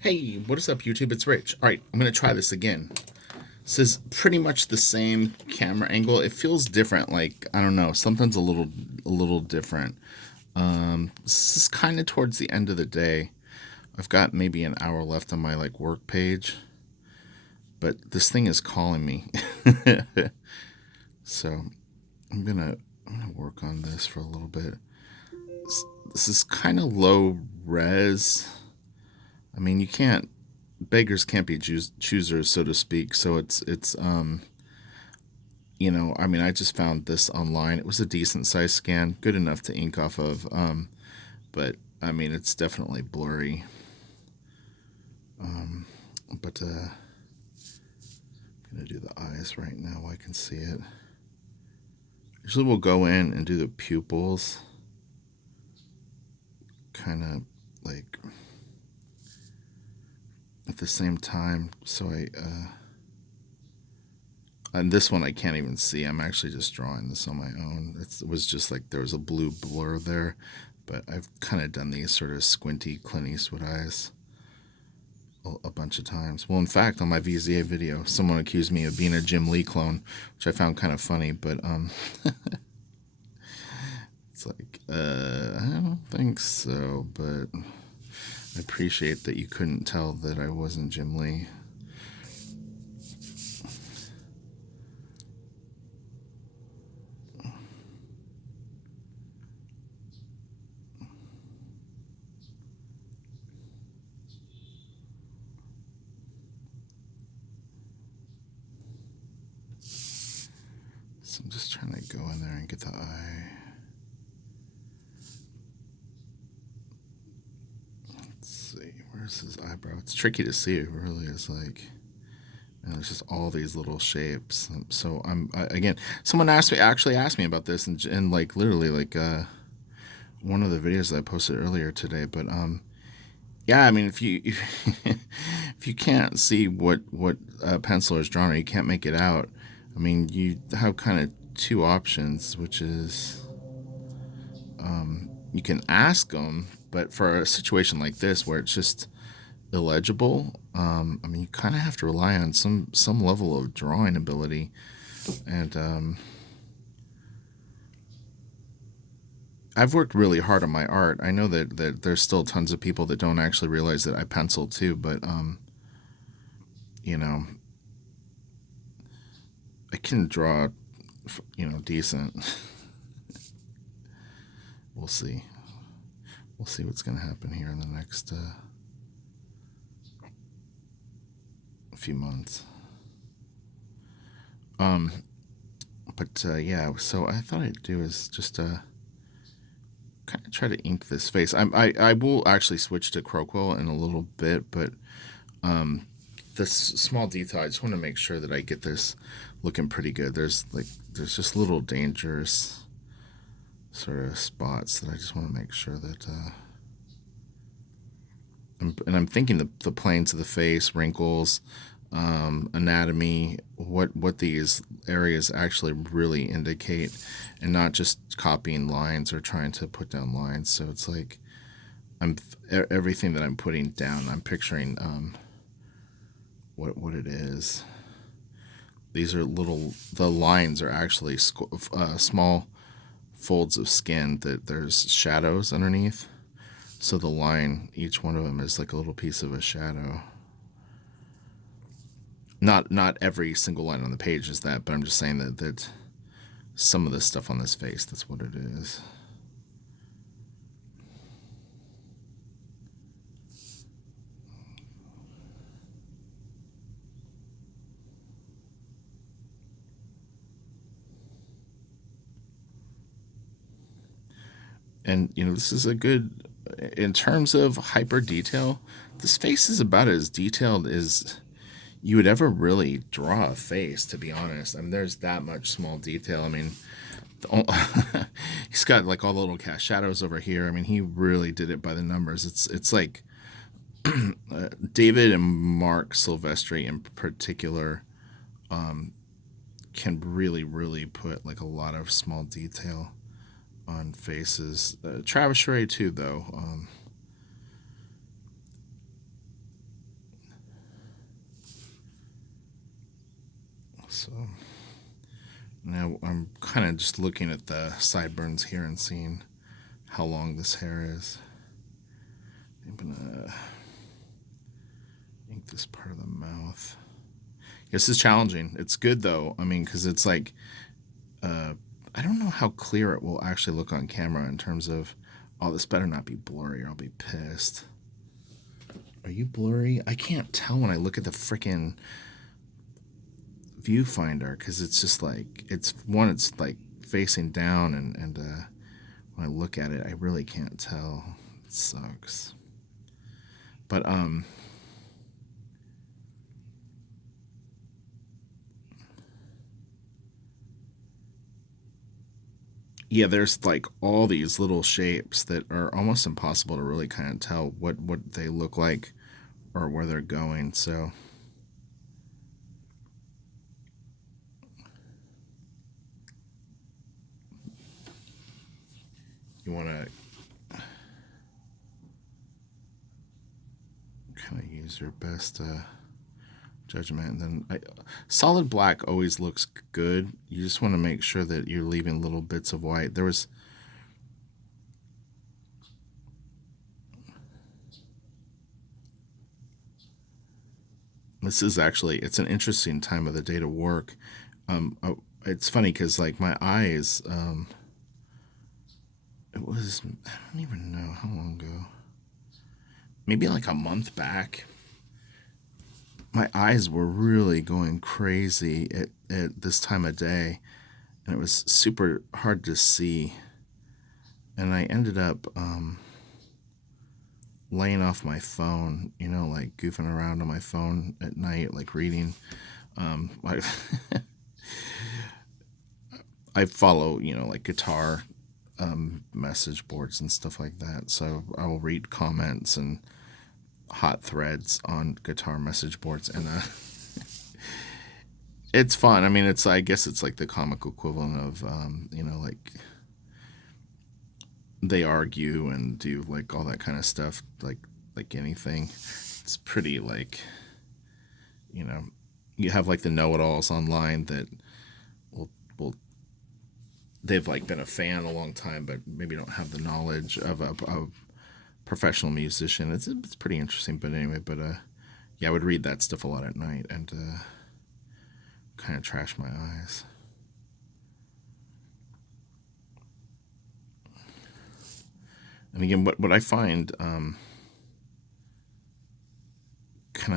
Hey, what is up, YouTube? It's Rich. All right, I'm gonna try this again. This is pretty much the same camera angle. It feels different. Like I don't know, something's a little different. This is kind of towards the end of the day. I've got maybe an hour left on my like work page, but this thing is calling me. So I'm gonna work on this for a little bit. This is kind of low res. I mean, you can't beggars can't be choosers, so to speak. So I mean, I just found this online. It was a decent size scan, good enough to ink off of. But I mean, it's definitely blurry. But I'm gonna do the eyes right now. I can see it. Usually, we'll go in and do the pupils, kind of like at the same time. So and this one I can't even see. I'm actually just drawing this on my own. It was just like there was a blue blur there, but I've kind of done these sort of squinty Clint Eastwood eyes a bunch of times. Well, in fact, on my VZA video, someone accused me of being a Jim Lee clone, which I found kind of funny. But it's like I don't think so. But I appreciate that you couldn't tell that I wasn't Jim Lee. So I'm just trying to go in there and get the eye. Let's see, where's his eyebrow? It's tricky to see. It really is like, and there's just all these little shapes. So again, someone actually asked me about this, and like literally like one of the videos that I posted earlier today. But yeah, I mean, if you can't see what a pencil is drawn, or you can't make it out, I mean, you have kind of two options, which is you can ask them, but for a situation like this where it's just illegible, I mean, you kind of have to rely on some level of drawing ability, and I've worked really hard on my art. I know that there's still tons of people that don't actually realize that I pencil too, but you know, I can draw, decent. We'll see. We'll see what's gonna happen here in the next few months. Um, but yeah, so I thought I'd do is just kind of try to ink this face. I will actually switch to Crowquill in a little bit, but this small detail, I just want to make sure that I get this looking pretty good. There's just little dangerous sort of spots that I just want to make sure that. I'm thinking the planes of the face, wrinkles, anatomy, what these areas actually really indicate, and not just copying lines or trying to put down lines. So it's like everything that I'm putting down, I'm picturing what it is. These are little. The lines are actually small folds of skin that there's shadows underneath. So the line, each one of them is like a little piece of a shadow. Not every single line on the page is that, but I'm just saying that some of the stuff on this face, that's what it is. And this is a good, in terms of hyper detail, this face is about as detailed as you would ever really draw a face, to be honest. I mean, there's that much small detail. I mean, he's got like all the little cast shadows over here. I mean, he really did it by the numbers. It's like David and Mark Silvestri in particular can really put like a lot of small detail on faces. Travis Shrey too, though. So now I'm kind of just looking at the sideburns here and seeing how long this hair is. I'm gonna ink this part of the mouth. This is challenging. It's good though. I mean, because it's like, I don't know how clear it will actually look on camera in terms of, oh, this better not be blurry or I'll be pissed. Are you blurry? I can't tell when I look at the freaking viewfinder because it's just like, it's like facing down and when I look at it, I really can't tell. It sucks. But, yeah, there's like all these little shapes that are almost impossible to really kind of tell what they look like or where they're going. So you want to kind of use your best judgment. And then solid black always looks good. You just want to make sure that you're leaving little bits of white. This is actually, it's an interesting time of the day to work. It's funny because like my eyes, it was, I don't even know how long ago, maybe like a month back, my eyes were really going crazy at this time of day, and it was super hard to see. And I ended up laying off my phone, like goofing around on my phone at night, like reading. I, I follow, like guitar message boards and stuff like that. So I will read comments and hot threads on guitar message boards, and it's fun. I mean, I guess it's like the comic equivalent of like they argue and do like all that kind of stuff, like anything. It's pretty like, you have like the know-it-alls online that will they've like been a fan a long time, but maybe don't have the knowledge of a professional musician. It's pretty interesting. But anyway, yeah, I would read that stuff a lot at night and kind of trash my eyes. And again, what I find kind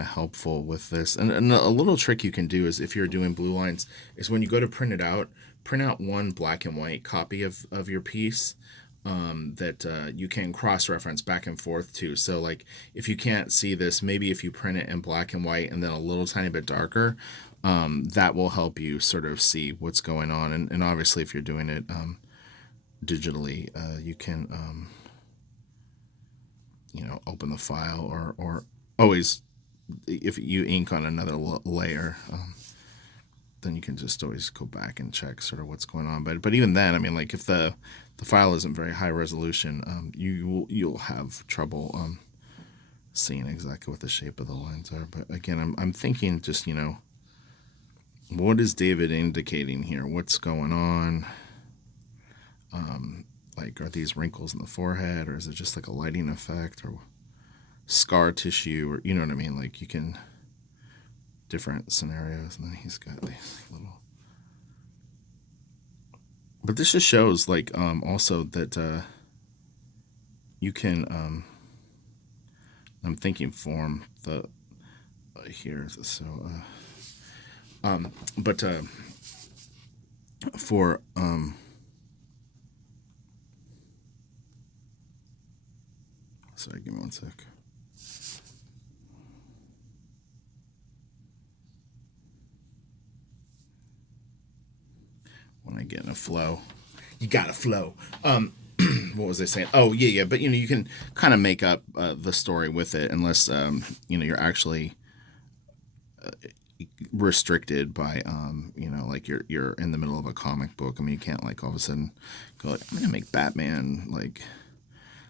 of helpful with this, and a little trick you can do is if you're doing blue lines, is when you go to print it out, print out one black and white copy of your piece that you can cross-reference back and forth to. So like if you can't see this, maybe if you print it in black and white and then a little tiny bit darker, that will help you sort of see what's going on. And obviously if you're doing it digitally, you can open the file or always, if you ink on another layer, then you can just always go back and check sort of what's going on. But even then, I mean, like if the file isn't very high resolution, you'll have trouble seeing exactly what the shape of the lines are. But again, I'm thinking just what is David indicating here? What's going on? Like, are these wrinkles in the forehead, or is it just like a lighting effect, or scar tissue, or you know what I mean? Like you can different scenarios, and then he's got these little. But this just shows like also that you can. I'm thinking form the here. So, but for sorry, give me one sec. When I get in a flow, you gotta flow. What was I saying? Oh yeah. But you can kind of make up the story with it, unless you're actually restricted by like you're in the middle of a comic book. I mean, you can't like all of a sudden go like, I'm gonna make Batman like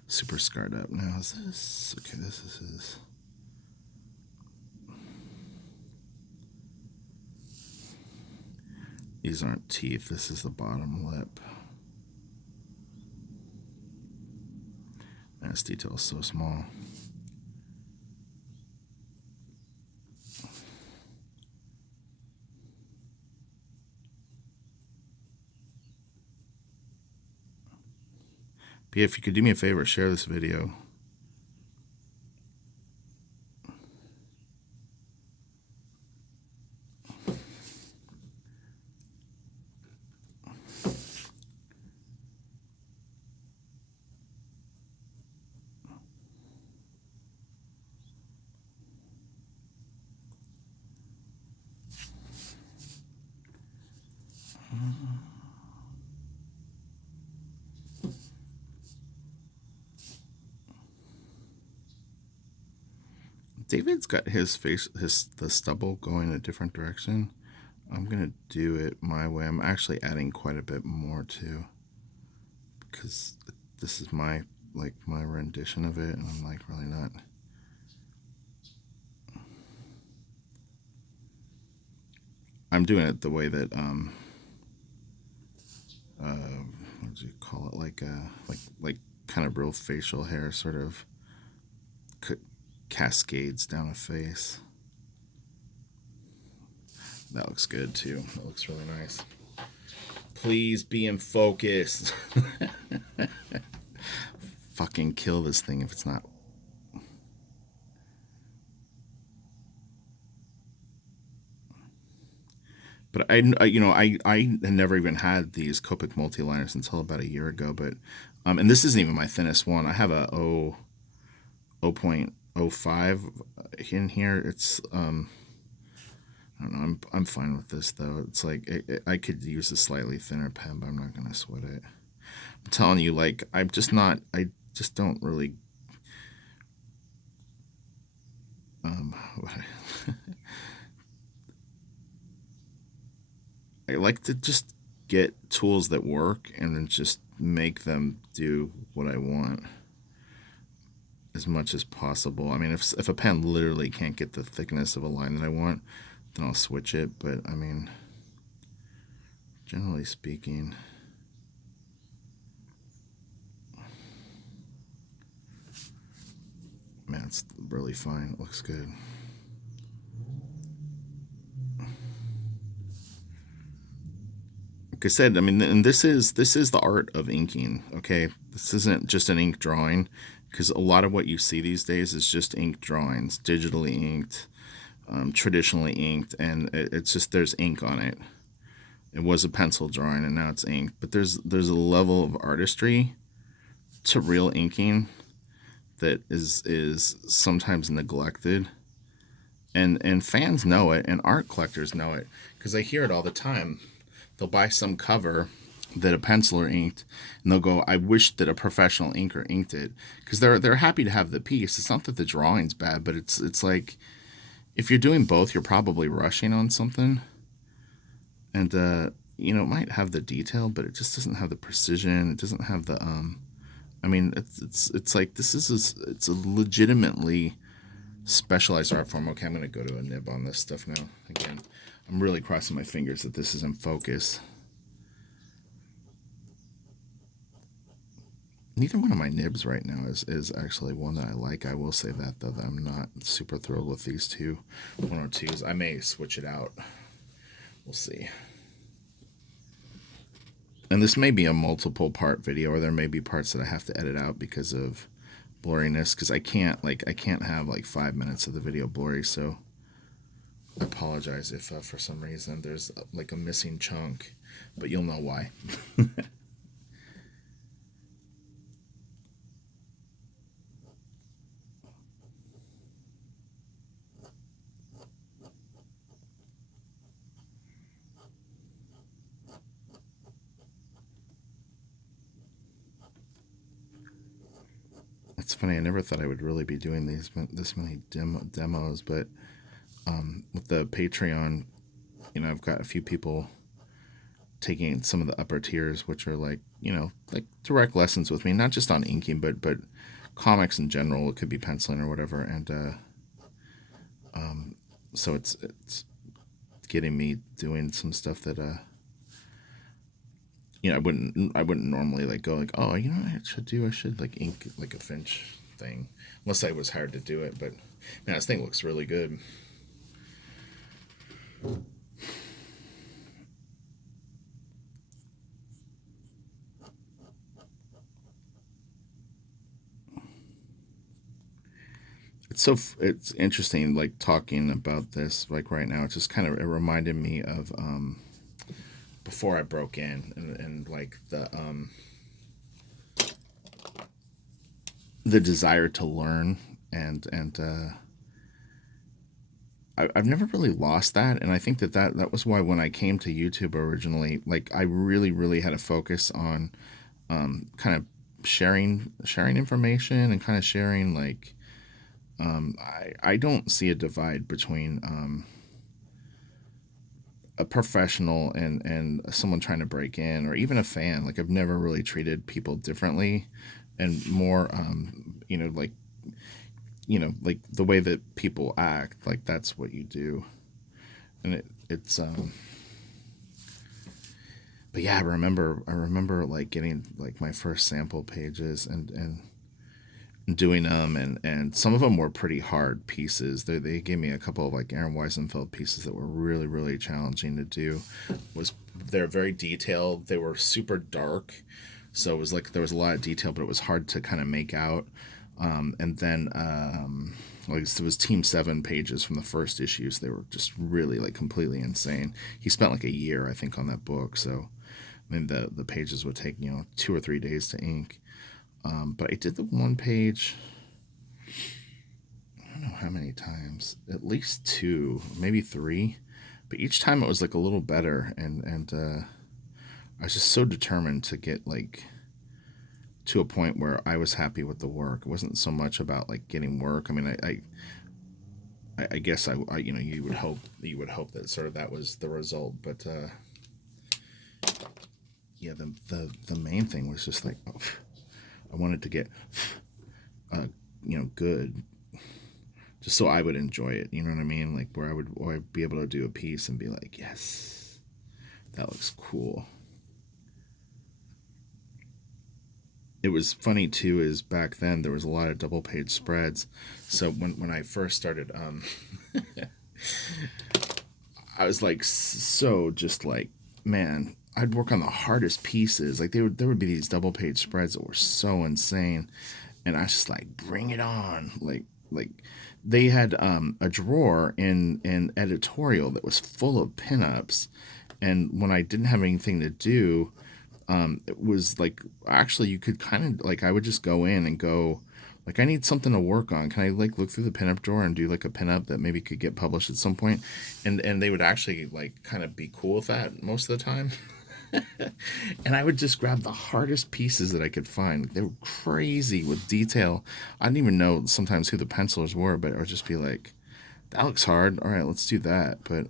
super scarred up. Now is this okay? This is his. These aren't teeth. This is the bottom lip. And this detail is so small. But yeah, if you could do me a favor, share this video. David's got his face, the stubble going a different direction. I'm gonna do it my way. I'm actually adding quite a bit more too, because this is my rendition of it, and I'm like really not. I'm doing it the way that what do you call it, like kind of real facial hair sort of cascades down a face. That looks good too. That looks really nice. Please be in focus. Fucking kill this thing if it's not. But I had never even had these Copic multi-liners until about a year ago. But and this isn't even my thinnest one. I have a 0.05 in here. It's I don't know. I'm fine with this though. It's like I could use a slightly thinner pen, but I'm not gonna sweat it. I'm telling you, like I'm just not. I just don't really. What I like to just get tools that work and then just make them do what I want as much as possible. I mean, if a pen literally can't get the thickness of a line that I want, then I'll switch it. But I mean, generally speaking, man, it's really fine. It looks good. Like I said, I mean, and this is the art of inking. Okay, this isn't just an ink drawing, because a lot of what you see these days is just ink drawings, digitally inked, traditionally inked, and it's just there's ink on it. It was a pencil drawing, and now it's ink. But there's a level of artistry to real inking that is sometimes neglected, and fans know it, and art collectors know it, because I hear it all the time. They'll buy some cover that a penciler inked, and they'll go, "I wish that a professional inker inked it," because they're happy to have the piece. It's not that the drawing's bad, but it's like if you're doing both, you're probably rushing on something, and it might have the detail, but it just doesn't have the precision. It doesn't have the I mean, it's like it's a legitimately specialized art form. Okay, I'm gonna go to a nib on this stuff now. Again, I'm really crossing my fingers that this is in focus. Neither one of my nibs right now is actually one that I like. I will say that though, that I'm not super thrilled with these two 102s. I may switch it out. We'll see. And this may be a multiple part video, or there may be parts that I have to edit out because of blurriness, because I can't have like 5 minutes of the video blurry. So I apologize if for some reason there's like a missing chunk, but you'll know why. It's funny. I never thought I would really be doing this many demos, but with the Patreon, I've got a few people taking some of the upper tiers, which are like direct lessons with me, not just on inking, but comics in general. It could be penciling or whatever, and so it's getting me doing some stuff that I wouldn't normally like go like, oh, I should like ink like a Finch thing, unless I was hired to do it. But man, this thing looks really good. It's interesting like talking about this like right now. It's just kind of it reminded me of before I broke in, and like the desire to learn, and I've never really lost that, and I think that was why when I came to YouTube originally, like I really had a focus on kind of sharing information and kind of sharing like I don't see a divide between a professional and someone trying to break in, or even a fan. Like I've never really treated people differently, and more like like the way that people act, like that's what you do. And it's but yeah, I remember like getting like my first sample pages, and doing them, and some of them were pretty hard pieces. They gave me a couple of like Aaron Weisenfeld pieces that were really challenging to do. Was They're very detailed, they were super dark, so it was like there was a lot of detail, but it was hard to kind of make out. And then like it was Team 7 pages from the first issue, so they were just really like completely insane. He spent like a year, I think, on that book. So I mean the pages would take 2 or 3 days to ink. But I did the one page, I don't know how many times, at least two, maybe three. But each time it was like a little better, and I was just so determined to get like to a point where I was happy with the work. It wasn't so much about like getting work. I mean, I guess I you would hope that sort of that was the result, but yeah, the main thing was just like, oh, I wanted to get good, just so I would enjoy it. You know what I mean? Like where I'd be able to do a piece and be like, yes, that looks cool. It was funny too, is back then there was a lot of double page spreads. So when I first started, I was like so just like, man, I'd work on the hardest pieces. Like there would be these double page spreads that were so insane, and I was just like, bring it on. Like they had a drawer in editorial that was full of pinups, and when I didn't have anything to do, it was like actually you could kind of like I would just go in and go like I need something to work on. Can I like look through the pinup drawer and do like a pinup that maybe could get published at some point? And they would actually like kind of be cool with that most of the time. And I would just grab the hardest pieces that I could find. They were crazy with detail. I didn't even know sometimes who the pencilers were, but I would just be like, that looks hard. All right, let's do that. But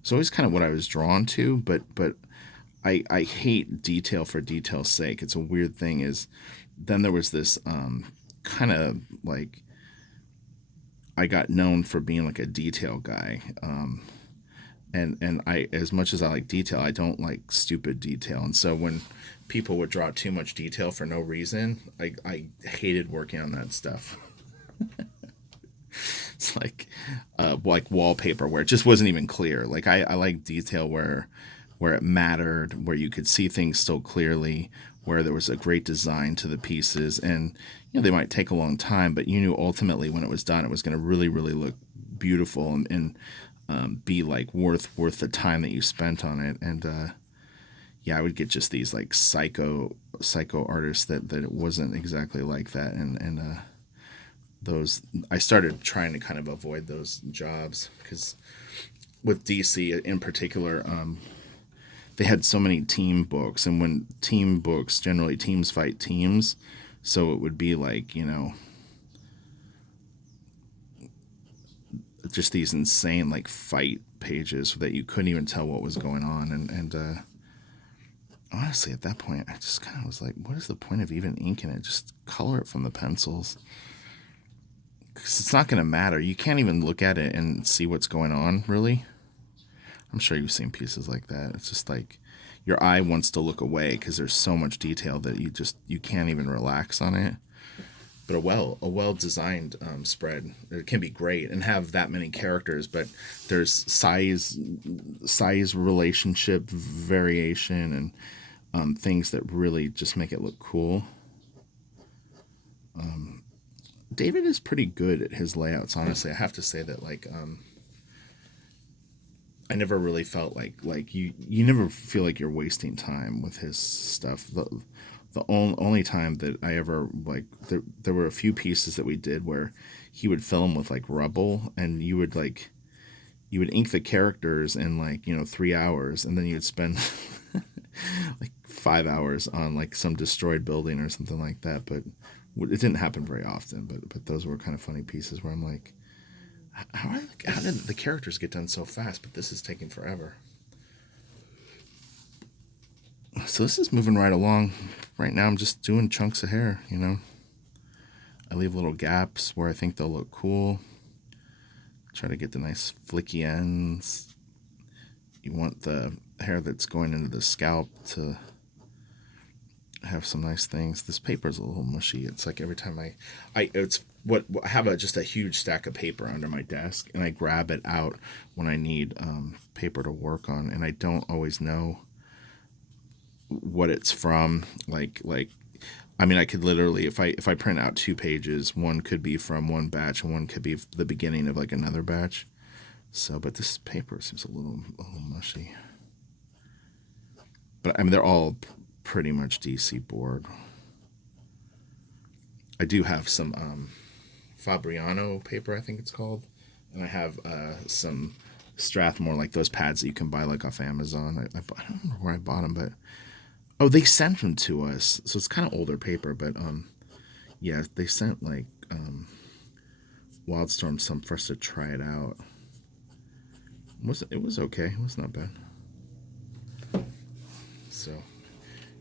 it's always kind of what I was drawn to, but I hate detail for detail's sake. It's a weird thing. Is then there was this kind of like I got known for being like a detail guy. And I, as much as I like detail, I don't like stupid detail. And so when people would draw too much detail for no reason, I hated working on that stuff. It's like wallpaper where it just wasn't even clear. Like I like detail where it mattered, where you could see things still clearly, where there was a great design to the pieces, and they might take a long time, but you knew ultimately when it was done, it was going to really look beautiful, and be like worth the time that you spent on it. And yeah, I would get just these like psycho artists that it wasn't exactly like that, and those I started trying to kind of avoid those jobs because with DC in particular, they had so many team books, and when team books, generally teams fight teams, so it would be like just these insane like fight pages that you couldn't even tell what was going on, and honestly at that point I just kind of was like, what is the point of even inking it? Just color it from the pencils, because it's not going to matter. You can't even look at it and see what's going on really. I'm sure you've seen pieces like that. It's just like your eye wants to look away because there's so much detail that you can't even relax on it. But a well designed spread, it can be great and have that many characters, but there's size relationship variation and things that really just make it look cool. David is pretty good at his layouts, honestly. I have to say that, like, I never really felt like you never feel like you're wasting time with his stuff. The only time that I ever like there were a few pieces that we did where he would film with like rubble, and you would ink the characters in, like, 3 hours, and then you'd spend like 5 hours on like some destroyed building or something like that. But it didn't happen very often. But those were kind of funny pieces where I'm like, how did the characters get done so fast? But this is taking forever. So this is moving right along. Right now I'm just doing chunks of hair, I leave little gaps where I think they'll look cool. Try to get the nice flicky ends. You want the hair that's going into the scalp to have some nice things. This paper is a little mushy. It's like every time I have just a huge stack of paper under my desk, and I grab it out when I need paper to work on, and I don't always know what it's from. I mean, I could literally, if I print out 2 pages, one could be from one batch and one could be the beginning of like another batch. So, but this paper seems a little mushy. But I mean, they're all pretty much DC board. I do have some Fabriano paper, I think it's called, and I have some Strathmore, like those pads that you can buy like off Amazon. I don't remember where I bought them, but they sent them to us, so it's kind of older paper. But yeah, they sent like Wildstorm some for us to try it out. It was okay. It was not bad. So,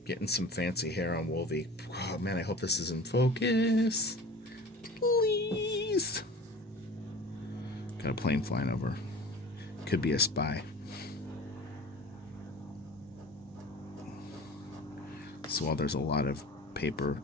getting some fancy hair on Wolvie. Oh man, I hope this is in focus. Please. Got a plane flying over. Could be a spy. So while there's a lot of paper